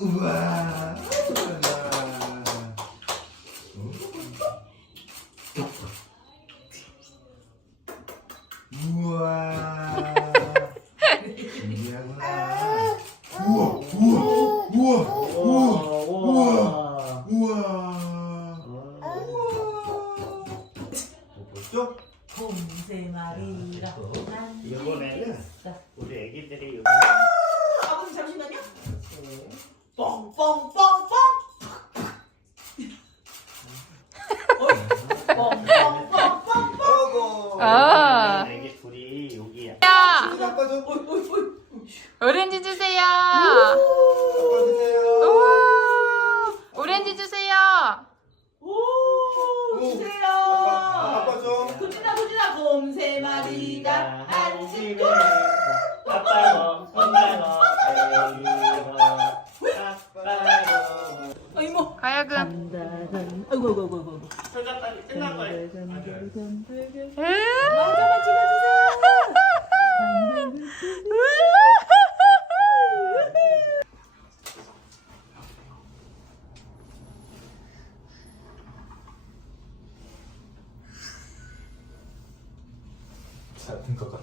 우와. 우와. 신기하구나. 우와, 우와, 우와, 우와, 우와, 우와. 보죠? 곰세 마리가 이번에는 우리 애기들이 이거 아. 애기 둘이 여기야. 야, 아빠 좀 어이 어이 어이. 오렌지 주세요. 아빠 주세요. 우와, 오렌지 주세요. 오 오. 주세요. 아빠, 아빠 좀. 도진아 도진아 곰세 마리가 한 집에. 아빠고 엄마고 이모. 가야금. 단다단. 아이고 아이고 아이고 아이고. 빨리 끝난 거예요. 에? 마저만 찍어주세요. 같은 것 같아.